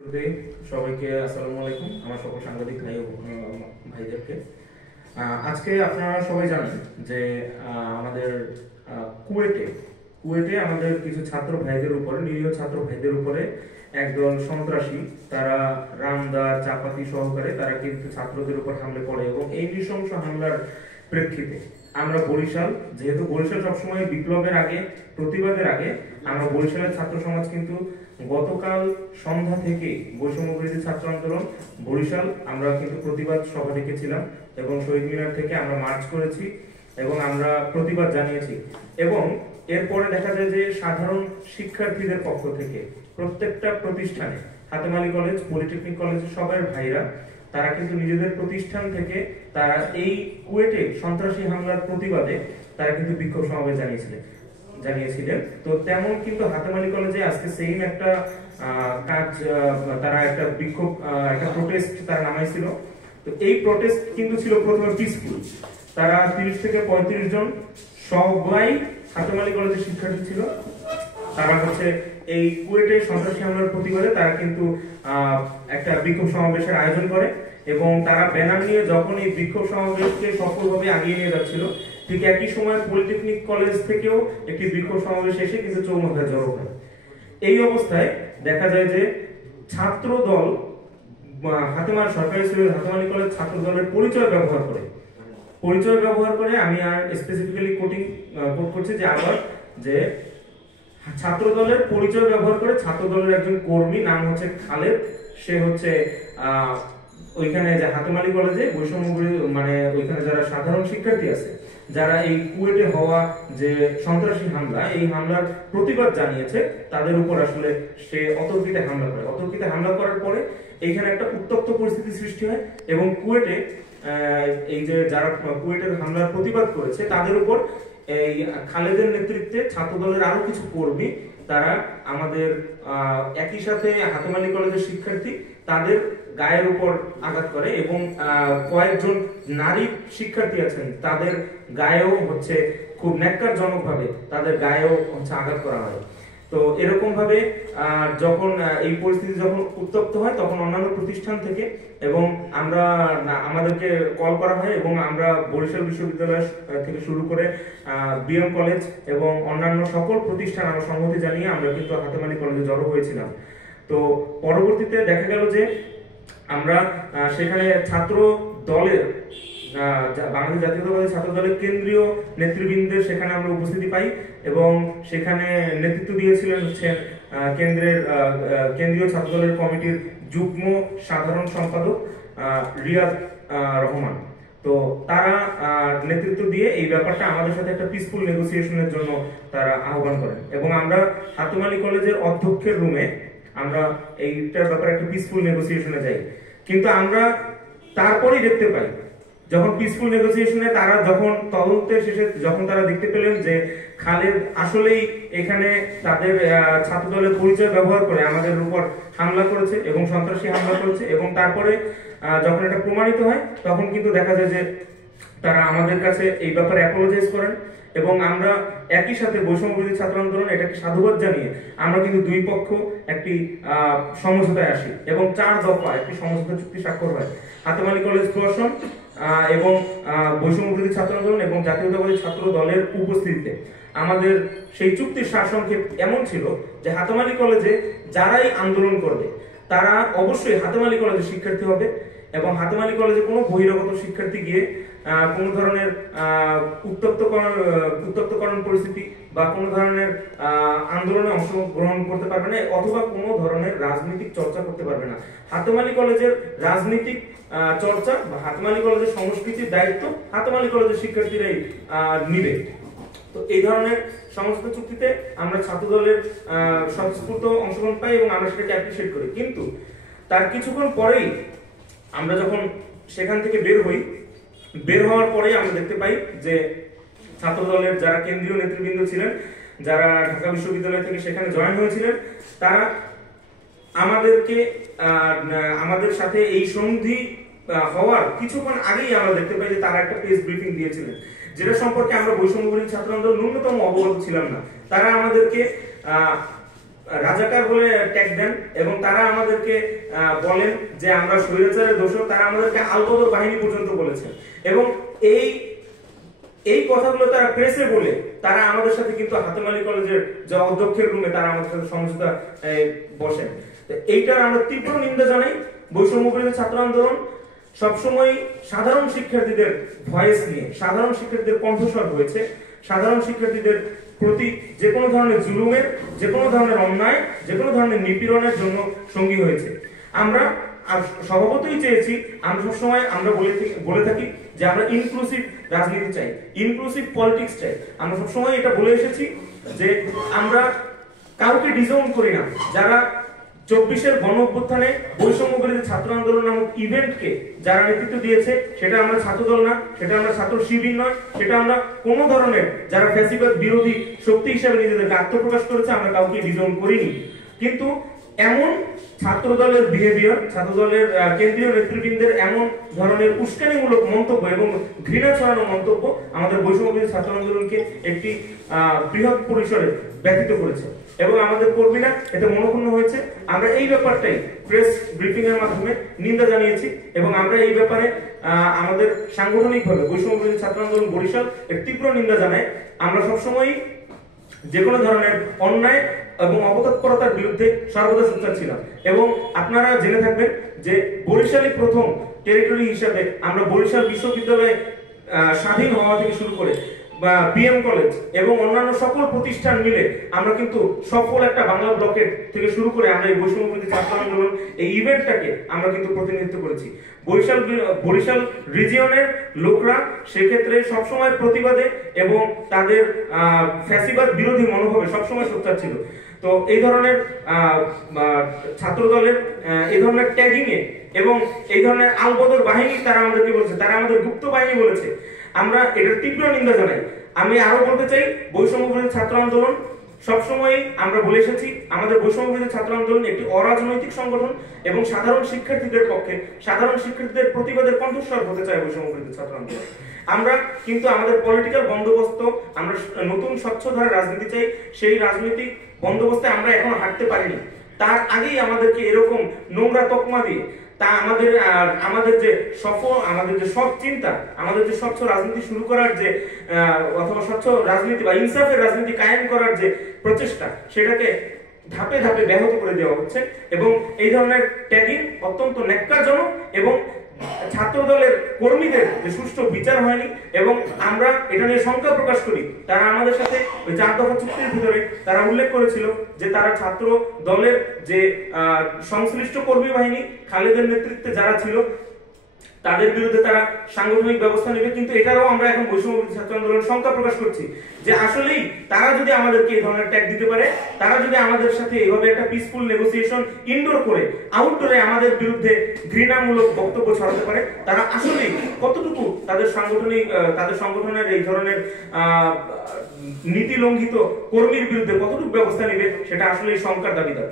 শুরুতেই সবাইকে আসসালামু আলাইকুম, আমার সকল সাংবাদিক ভাই ও ভাইদেরকে। আজকে আপনারা সবাই জানেন যে আমাদের কুয়েটে কুয়েটে আমাদের কিছু ছাত্র ভাইদের উপরে, নিরীহ ছাত্র ভাইদের উপরে একদল সন্ত্রাসী, তারা রামদা চাপাতি সহকারে তারা কিন্তু ছাত্রদের উপর হামলে পড়ে এবং এই নৃশংস হামলার প্রেক্ষিতে আমরা বরিশাল, যেহেতু বরিশাল সবসময় বিপ্লবের আগে, প্রতিবাদের আগে, আমরা বরিশালের ছাত্র সমাজ কিন্তু গতকাল সন্ধ্যা থেকে বৈষম্য বিরোধী ছাত্র আন্দোলন বরিশাল আমরা কিন্তু প্রতিবাদ সভা ডেকেছিলাম এবং শহীদ মিনার থেকে আমরা মার্চ করেছি এবং আমরা প্রতিবাদ জানিয়েছি। এবং এরপরে দেখা যায় যে সাধারণ শিক্ষার্থীদের পক্ষ থেকে প্রত্যেকটা প্রতিষ্ঠানে, হাতেম আলী কলেজ, পলিটেকনিক কলেজের সবার ভাইরা, তারা কিন্তু নিজেদের প্রতিষ্ঠান থেকে তারা এই কুয়েটে সন্ত্রাসী হামলার প্রতিবাদে তারা কিন্তু বিক্ষোভ সমাবেশ জানিয়েছিলেন। তো তেমন কিন্তু হাতেম আলী কলেজে আজকে সেম একটা কাজ, তারা একটা বিক্ষোভ, একটা প্রোটেস্ট তারা নামাইছিল। তো এই প্রোটেস্ট কিন্তু ছিল প্রথমে পিসফুল। তারা 30 থেকে 35 জন সবাই হাতেম আলী কলেজের শিক্ষার্থী ছিল। তারা হচ্ছে এই কুয়েটে সন্ত্রাসী হামলার প্রতিবাদে তারা কিন্তু একটা বিক্ষোভ সমাবেশের আয়োজন করে এবং তারা ব্যানার নিয়ে যখন এই বিক্ষোভ সমাবেশকে সফলভাবে আগিয়ে নিয়ে যাচ্ছিল, ঠিক একই সময় পলিটেকনিক কলেজ থেকেও একটি বিক্ষোভ সমাবেশ এসে কিন্তু চৌমুখায় জড়ো হয়। এই অবস্থায় দেখা যায় যে ছাত্র দল সরকারি হাতেম আলী কলেজ ছাত্র দলের পরিচয় ব্যবহার করে আমি আর স্পেসিফিক্যালি কোট করছি যে আবার যে ছাত্র দলের পরিচয় ব্যবহার করে ছাত্র দলের একজন কর্মী, নাম হচ্ছে খালেদ, সে হচ্ছে ওইখানে যে হাতেম আলী কলেজে বৈষম্য মানে ওইখানে যারা সাধারণ শিক্ষার্থী আছে, যারা এই কুয়েটে হওয়া যে সন্ত্রাসী হামলা, এই হামলার প্রতিবাদ জানিয়েছে, তাদের উপর আসলে সে অতর্কিতে হামলা করার পরে এইখানে একটা উত্তপ্ত পরিস্থিতি সৃষ্টি হয় এবং কুয়েটে এই যে যারা কুয়েটের হামলার প্রতিবাদ করেছে তাদের উপর এই খালেদের নেতৃত্বে ছাত্র দলের আরো কিছু কর্মী, তারা আমাদের একই সাথে হাতেম আলী কলেজের শিক্ষার্থী, তাদের গায়ের উপর আঘাত করে এবং কয়েকজন নারী শিক্ষার্থী আছেন, তাদের গায়েও হচ্ছে খুব ন্যাক্কারজনক ভাবে তাদের গায়েও হচ্ছে আঘাত করা হয়। তো এরকম ভাবে যখন এই পরিস্থিতি যখন উত্তপ্ত হয়, তখন অন্যান্য প্রতিষ্ঠান থেকে এবং আমাদেরকে কল করা হয় এবং আমরা বরিশাল বিশ্ববিদ্যালয় থেকে শুরু করে বিএম কলেজ এবং অন্যান্য সকল প্রতিষ্ঠান আমরা সংহতি জানিয়ে আমরা কিন্তু হাতেম আলী কলেজে জড়ো হয়েছিলাম। তো পরবর্তীতে দেখা গেল যে আমরা সেখানে ছাত্র দলের বাংলাদেশ জাতীয়তাবাদী ছাত্র দলের কেন্দ্রীয় নেতৃবৃন্দের সেখানে আমরা উপস্থিতি পাই এবং সেখানে নেতৃত্ব দিয়েছিলেন হচ্ছে কেন্দ্রীয় ছাত্র দলের কমিটির যুগ্ম সাধারণ সম্পাদক রিয়াদ রহমান। তো তারা নেতৃত্ব দিয়ে এই ব্যাপারটা আমাদের সাথে একটা পিসফুল নেগোসিয়েশনের জন্য তারা আহ্বান করেন এবং আমরা হাতেম আলী কলেজের অধ্যক্ষের রুমে আমরা এইটার ব্যাপারে একটা পিসফুল নেগোসিয়েশনে যাই। কিন্তু আমরা তারপরেই দেখতে পাই, যখন পিসফুল নেগোসিয়েশনে তারা যখন তদন্তের শেষে যখন তারা দেখতে পেলেন যে খালেদ আসলেই এখানে তাদের ছাত্র দলের পরিচয় ব্যবহার করে আমাদের উপর হামলা করেছে এবং সন্ত্রাসী হামলা করেছে এবং তারপরে যখন এটা প্রমাণিত হয়, তখন কিন্তু দেখা যায় যে তারা আমাদের কাছে এই ব্যাপারে অ্যাপোলোজাইজ করেন এবং আমরা একই সাথে বৈষম্য বিরোধী ছাত্র আন্দোলন এটাকে সাধুবাদ জানিয়ে আমরা কিন্তু দুই পক্ষ একটি সমঝোতায় আসি এবং 4 দফা একটি সমঝোতা চুক্তি স্বাক্ষর হয়। হাতেম আলী কলেজ প্রশাসন এবং বৈষম্য বিরোধী ছাত্র আন্দোলন এবং জাতীয়তাবাদী ছাত্র দলের উপস্থিতিতে আমাদের সেই চুক্তির সারসংক্ষেপ এমন ছিল যে হাতেম আলী কলেজে যারাই আন্দোলন করবে তারা অবশ্যই হাতেম আলী কলেজের শিক্ষার্থী হবে এবং হাতেম আলী কলেজে কোনো বহিরাগত শিক্ষার্থী গিয়ে কোনো ধরনের উত্তপ্তকরণ পরিস্থিতি বা কোনো ধরনের আন্দোলনে অংশগ্রহণ করতে পারবে না অথবা কোনো ধরনের রাজনৈতিক চর্চা করতে পারবে না। হাতেম আলী কলেজের রাজনৈতিক চর্চা বা হাতেম আলী কলেজের সংস্কৃতির দায়িত্ব হাতেম আলী কলেজের শিক্ষার্থীরাই নিবে। তো এই ধরনের সমস্ত চুক্তিতে আমরা ছাত্র দলের স্বতঃস্ফূর্ত অংশগ্রহণ পাই এবং আমরা সেটাকে অ্যাপ্রিশিয়েট করি। কিন্তু তার কিছুক্ষণ পরেই আমরা যখন সেখান থেকে বের হওয়ার পরে আমরা দেখতে পাই যে ছাত্র দলের যারা কেন্দ্রীয় নেতৃবৃন্দ ছিলেন, যারা ঢাকা বিশ্ববিদ্যালয় থেকে সেখানে জয়েন হয়েছিলেন, তারা আমাদের সাথে এই সন্ধি হওয়ার কিছুক্ষণ আগেই আমরা দেখতে পাই যে তারা একটা প্রেস ব্রিফিং দিয়েছিলেন, যেটা সম্পর্কে আমরা বৈষম্য বিরোধী ছাত্র আন্দোলন ন্যূনতম অবগত ছিলাম না। তারা আমাদেরকে রাজাকার বলে ট্যাগ দেন এবং তারা আমাদেরকে বলেন যে আমরা স্বৈরাচারের দোষর। তারা আমাদেরকে আলবদর বাহিনী পর্যন্ত বলেছেন এবং এই কথাগুলো তারা প্রেসে বলে তারা আমাদের সাথে কিন্তু হাতেম আলী কলেজের যে অধ্যক্ষের রুমে তারা আমাদের সাথে সমঝোতা বসেন। এইটার আমরা তীব্র নিন্দা জানাই। বৈষম্য বিরোধী ছাত্র আন্দোলন সবসময় সাধারণ শিক্ষার্থীদের ভয়েস নিয়ে, সাধারণ শিক্ষার্থীদের কণ্ঠস্বর হয়েছে। সাধারণ শিক্ষার্থীদের প্রতি যে কোনো ধরনের জুলুমের, যে কোনো ধরনের অন্যায়, যে কোনো ধরনের নিপীড়নের জন্য সঙ্গী হয়েছে। আমরা স্বভাবতই চেয়েছি, আমরা সবসময় আমরা বলে থাকি যে আমরা ইনক্লুসিভ রাজনীতি চাই, ইনক্লুসিভ পলিটিক্স চাই। আমরা সবসময় এটা বলে এসেছি যে আমরা কাউকে ডিজাউন করি না। যারা 24-এর গণ অভ্যুত্থানে বৈষম্য বিরোধী ছাত্র আন্দোলন নামক ইভেন্টকে যারা নেতৃত্ব দিয়েছে, সেটা আমরা ছাত্রদল না, সেটা আমরা ছাত্র শিবির নয়, সেটা আমরা কোন ধরনের যারা ফ্যাসিবাদ বিরোধী শক্তি হিসেবে নিজেদেরকে আত্মপ্রকাশ করেছে আমরা কাউকে ডিজাউন করিনি। কিন্তু এমন ছাত্রদলের বিহেভিয়ার, ছাত্রদলের কেন্দ্রীয় নেতৃবৃন্দের এমন ধরনের উস্কানিমূলক মন্তব্য এবং ঘৃণা ছড়ানো মন্তব্য আমাদের বৈষম্য বিরোধী ছাত্র আন্দোলনকে একটি বৃহৎ পরিসরে ব্যথিত করেছে এবং আমাদের কর্মীরা এতে মনোক্ষুণ্ণ হয়েছে। আমরা এই ব্যাপারটাই প্রেস ব্রিফিং এর মাধ্যমে নিন্দা জানিয়েছি এবং আমরা এই ব্যাপারে আমাদের সাংগঠনিকভাবে বৈষম্য বিরোধী ছাত্র আন্দোলন বরিশাল এর তীব্র নিন্দা জানায়। আমরা সবসময় যে কোনো ধরনের অন্যায় এবং অপতৎপরতার বিরুদ্ধে সর্বদা সোচ্চার ছিলাম এবং আপনারা জেনে থাকবেন যে বরিশালই প্রথম টেরিটরি হিসেবে আমরা বরিশাল বিশ্ববিদ্যালয়ে স্বাধীন হওয়া থেকে শুরু করে বা বিএম কলেজ এবং অন্যান্য সকল প্রতিষ্ঠান মিলে আমরা কিন্তু সফল একটা বাংলা ব্লকেট থেকে শুরু করে আমরা এই বৈষম্য বিরোধী ছাত্র আন্দোলন এই ইভেন্টটাকে আমরা কিন্তু প্রতিনিধিত্ব করেছি। বরিশাল রিজিয়নের লোকরা সেক্ষেত্রে সবসময় প্রতিবাদে এবং তাদের ফ্যাসিবাদ বিরোধী মনোভাবে সবসময় সোচ্চার ছিল। তো এই ধরনের ছাত্রদলের এই ধরনের ট্যাগিং এ এবং এই ধরনের আলবদর বাহিনী তারা আমাদেরকে বলেছে, তারা আমাদের গুপ্ত বাহিনী বলেছে, আমরা এটার তীব্র নিন্দা জানাই। আমি আরো বলতে চাই, বৈষম্য বিরোধী ছাত্র আন্দোলন সবসময় আমরা বলে এসেছি আমাদের বৈষম্য বিরোধী ছাত্র আন্দোলন একটি অরাজনৈতিক সংগঠন এবং সাধারণ শিক্ষার্থীদের পক্ষে, সাধারণ শিক্ষার্থীদের প্রতিবাদের কণ্ঠস্বর হতে চাই বৈষম্য বিরোধী ছাত্র আন্দোলন। আমরা কিন্তু আমাদের পলিটিক্যাল বন্দোবস্ত, আমরা নতুন স্বচ্ছ ধারার রাজনীতি চাই। সেই রাজনৈতিক বন্দোবস্তে আমরা এখনো হাঁটতে পারিনি। তার আগেই আমাদেরকে এরকম নোংরা তকমা দিয়ে তা আমাদের যে সৎ চিন্তা, আমাদের যে স্বচ্ছ রাজনীতি শুরু করার যে অথবা স্বচ্ছ রাজনীতি বা ইনসাফের রাজনীতি কায়েম করার যে প্রচেষ্টা, সেটাকে ধাপে ধাপে ব্যাহত করে দেওয়া হচ্ছে এবং এই ধরনের ট্যাগিং অত্যন্ত ন্যাক্কারজনক এবং ছাত্র দলের কর্মীদের যে সুষ্ঠু বিচার হয়নি এবং আমরা এটা নিয়ে শঙ্কা প্রকাশ করি। তারা আমাদের সাথে ওই 4 দফা চুক্তির ভিতরে তারা উল্লেখ করেছিল যে তারা ছাত্র দলের যে সংশ্লিষ্ট কর্মী বাহিনী খালেদের নেতৃত্বে যারা ছিল তাদের বিরুদ্ধে তারা সাংগঠনিক ব্যবস্থা নেবে। কিন্তু এটারও আমরা এখন বৈষম্য বিরোধী ছাত্র আন্দোলন শঙ্কা প্রকাশ করছি যে আসলেই তারা যদি আমাদেরকে এই ধরনের ট্যাগ দিতে পারে, তারা যদি আমাদের সাথে এইভাবে একটা পিসফুল নেগোসিয়েশন ইনডোর করে আউটডোরে আমাদের বিরুদ্ধে ঘৃণামূলক বক্তব্য ছড়াতে পারে, তারা আসলেই কতটুকু তাদের সংগঠনের এই ধরনের নীতি লঙ্ঘিত কর্মীর বিরুদ্ধে কতটুকু ব্যবস্থা নেবে সেটা আসলেই শঙ্কার দাবিদার।